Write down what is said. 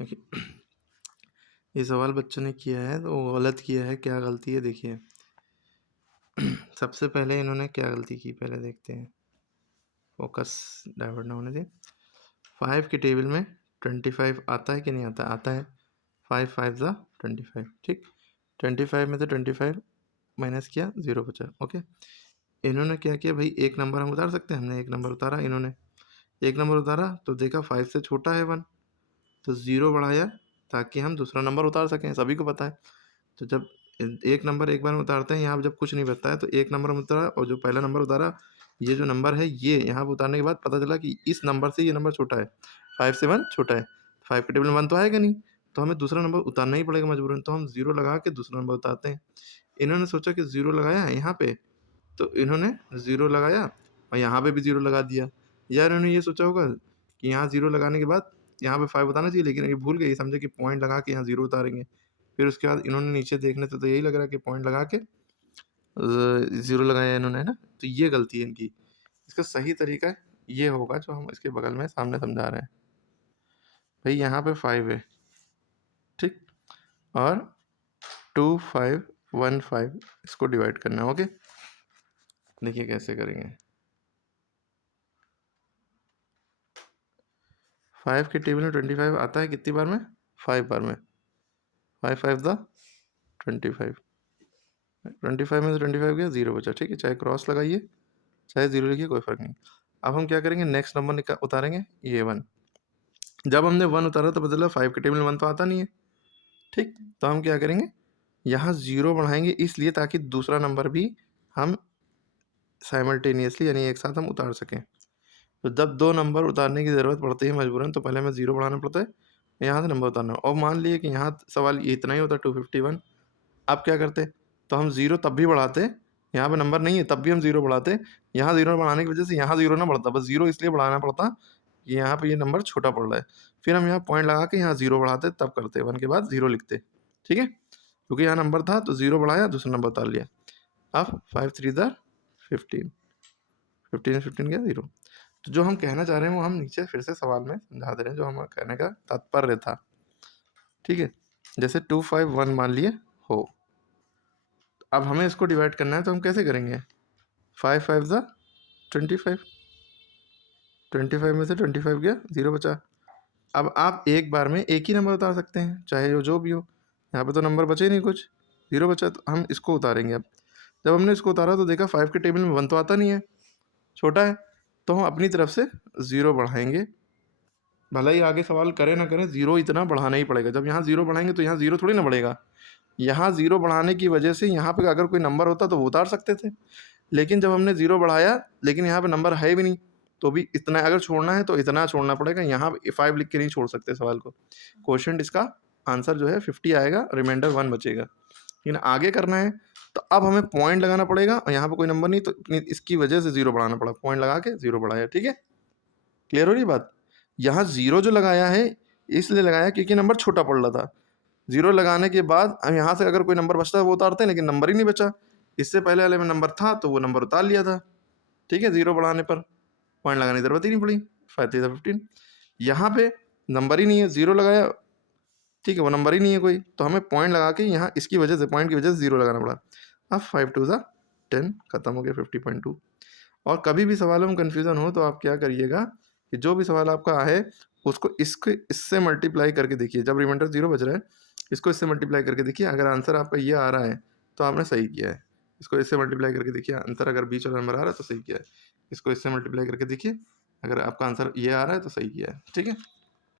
देखिए ये सवाल बच्चों ने किया है तो वो गलत किया है। क्या गलती है देखिए। सबसे पहले इन्होंने क्या गलती की पहले देखते हैं। फोकस डाइवर्ट ना होने दें। 5 की टेबल में 25 आता है कि नहीं आता? आता है। 5 5 ज़ा 25, ठीक। 25 में से 25 माइनस किया, 0 बचा। ओके। इन्होंने क्या किया भाई, एक नंबर हम उतार सकते हैं, हमने एक नंबर उतारा। इन्होंने एक नंबर उतारा तो देखा 5 से छोटा है 1, तो 0 बढ़ाया ताकि हम दूसरा नंबर उतार सकें, सभी को पता है। तो जब एक नंबर एक बार में उतारते हैं, यहाँ पे जब कुछ नहीं बचता है तो एक नंबर हम उतारा, और जो पहला नंबर उतारा ये जो नंबर है ये यहाँ पे उतारने के बाद पता चला कि इस नंबर से ये नंबर छोटा है, 5 से 1 छोटा है। 5 की टेबल में 1 तो आएगा नहीं, तो हमें दूसरा नंबर उतारना ही पड़ेगा मजबूरन, तो हम 0 लगा के दूसरा नंबर उतारते हैं। इन्होंने सोचा कि 0 लगाया है यहाँ पे, तो इन्होंने 0 लगाया और यहाँ पे भी 0 लगा दिया। या इन्होंने ये सोचा होगा कि यहाँ 0 लगाने के बाद यहाँ पे 5 बताना चाहिए, लेकिन ये भूल गए, ये समझे कि पॉइंट लगा के यहाँ 0 उतारेंगे। फिर उसके बाद इन्होंने नीचे देखने से तो यही लग रहा है कि पॉइंट लगा के 0 लगाया इन्होंने, है ना? तो ये गलती है इनकी। इसका सही तरीका ये होगा जो हम इसके बगल में सामने समझा रहे हैं। भाई यहाँ पे 5 है, ठीक, और 2 5 1 5 इसको डिवाइड करना है। ओके, देखिए कैसे करेंगे। 5 की टेबल में 25 आता है कितनी बार में? 5 बार में। 5 5 द 25, 25 में से 25 गया, 0 बचा, ठीक है। चाहे क्रॉस लगाइए चाहे 0 लिखिए, कोई फर्क नहीं। अब हम क्या करेंगे, नेक्स्ट नंबर उतारेंगे, ये 1। जब हमने 1 उतारा तो पता चला 5 की टेबल में 1 तो आता नहीं है, ठीक। तो हम क्या करेंगे, यहाँ 0 बढ़ाएंगे, इसलिए ताकि दूसरा नंबर भी हम साइमल्टेनियसली यानी एक साथ हम उतार सकें। तो जब 2 नंबर उतारने की ज़रूरत पड़ती है मजबूरन, तो पहले हमें 0 बढ़ाना पड़ता है, यहाँ से नंबर उतारना। और मान लिए कि यहाँ सवाल ये इतना ही होता 251। अब क्या करते, तो हम 0 तब भी बढ़ाते, यहाँ पे नंबर नहीं है तब भी हम 0 बढ़ाते। यहाँ 0 बढ़ाने की वजह से यहाँ 0 ना बढ़ता, बस 0 इसलिए बढ़ाना पड़ता कि यहाँ पे ये नंबर छोटा पड़ रहा है। फिर हम यहाँ पॉइंट लगा के यहाँ 0 बढ़ाते, तब करते 1 के बाद 0 लिखते, ठीक है। क्योंकि यहाँ नंबर था तो 0 बढ़ाया, दूसरा नंबर उतार लिया। अब 5 3 ज़ा 15, 15 15 गया 0। तो जो हम कहना चाह रहे हैं वो हम नीचे फिर से सवाल में समझा दे रहे हैं, जो हम कहने का तात्पर्य था, ठीक है। जैसे 2 5 1 मान लिए हो, अब हमें इसको डिवाइड करना है, तो हम कैसे करेंगे? 5 5 ज़ा 25, 25 में से 25 गया, 0 बचा। अब आप एक बार में एक ही नंबर उतार सकते हैं, चाहे वो जो भी हो। यहाँ पे तो नंबर बचे ही नहीं कुछ, 0 बचा, तो हम इसको उतारेंगे। अब जब हमने इसको उतारा तो देखा 5 के टेबल में 1 तो आता नहीं है, छोटा है, तो हम अपनी तरफ से 0 बढ़ाएंगे। भले ही आगे सवाल करें ना करें, 0 इतना बढ़ाना ही पड़ेगा। जब यहाँ 0 बढ़ाएंगे तो यहाँ 0 थोड़ी ना बढ़ेगा। यहाँ 0 बढ़ाने की वजह से यहाँ पे अगर कोई नंबर होता तो वो उतार सकते थे, लेकिन जब हमने 0 बढ़ाया लेकिन यहाँ पे नंबर है भी नहीं, तो भी इतना अगर छोड़ना है तो इतना छोड़ना पड़ेगा। यहाँ 5 लिख के नहीं छोड़ सकते सवाल को। क्वेश्चन इसका आंसर जो है 50 आएगा, रिमाइंडर 1 बचेगा। लेकिन आगे करना है तो अब हमें पॉइंट लगाना पड़ेगा, और यहाँ पे कोई नंबर नहीं, तो इसकी वजह से 0 बढ़ाना पड़ा, पॉइंट लगा के 0 बढ़ाया, ठीक है। क्लियर हो रही बात? यहाँ 0 जो लगाया है इसलिए लगाया क्योंकि नंबर छोटा पड़ रहा था। 0 लगाने के बाद हम यहाँ से अगर कोई नंबर बचता है वो उतारते हैं, लेकिन नंबर ही नहीं बचा। इससे पहले वाले में नंबर था तो वो नंबर उतार लिया था, ठीक है। 0 बढ़ाने पर पॉइंट लगाने की ज़रूरत ही नहीं पड़ी। 5 3 ज़ा 15, यहाँ पे नंबर ही नहीं है, 0 लगाया, ठीक है, वो नंबर ही नहीं है कोई, तो हमें पॉइंट लगा के यहाँ इसकी वजह से, पॉइंट की वजह से 0 लगाना पड़ा। अब 5 2 ज़ा 10, खत्म हो गया 50.2। और कभी भी सवालों में कन्फ्यूज़न हो तो आप क्या करिएगा कि जो भी सवाल आपका है उसको इससे मल्टीप्लाई करके देखिए। जब रिमाइंडर 0 बच रहा है, इसको इससे मल्टीप्लाई करके देखिए। अगर आंसर आपका ये आ रहा है तो आपने सही किया है। इसको इससे मल्टीप्लाई करके देखिए, आंसर अगर बीच वाला नंबर आ रहा है तो सही किया है। इसको इससे मल्टीप्लाई करके देखिए, अगर आपका आंसर ये आ रहा है तो सही किया है, ठीक है।